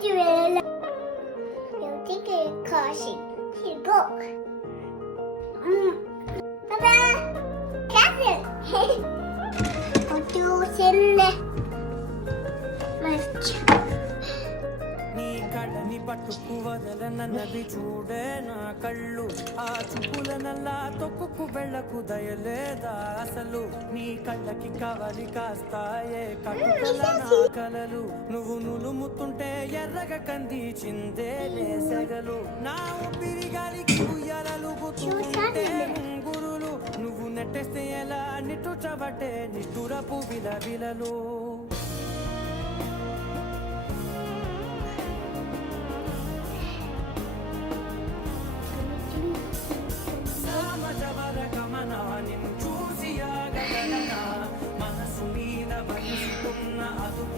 Duella. Eu tenho que caution. She's book. Papa, Catherine. I'll do Cindy. నీ కళ్ళని పట్టుకు వదలనన్నవి చూడే నా కళ్ళు ఆ చూపుల నల్లా తొక్కుకు వెళ్ళకు దయలేదా అసలు నీ కళ్ళకి కవలి కాస్తాయే కట్టుకల నా కలలు నువ్వు నులుముతుంటే ఎర్రగా కంది చిందే సెగలు నా ఊపిరి గాలికి ఉయ్యాలలు గుతుంటే గురులు నువ్వు నెట్టేస్తే ఎలా నిట్టుచబట్టే నిట్టురపు విలవిలలు